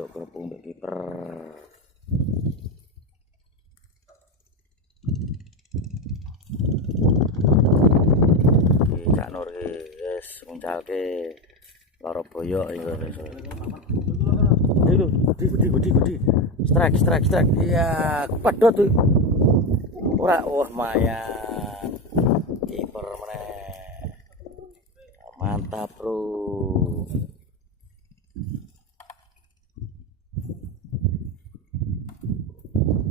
untuk gabung untuk kiper. Iki Cak Nur iki wis nguncalke loro boyok iki wis. Itu gede. Strike. Iya, pedot tuh. Ora, lumayan. Kiper meneh. Mantap, Bro.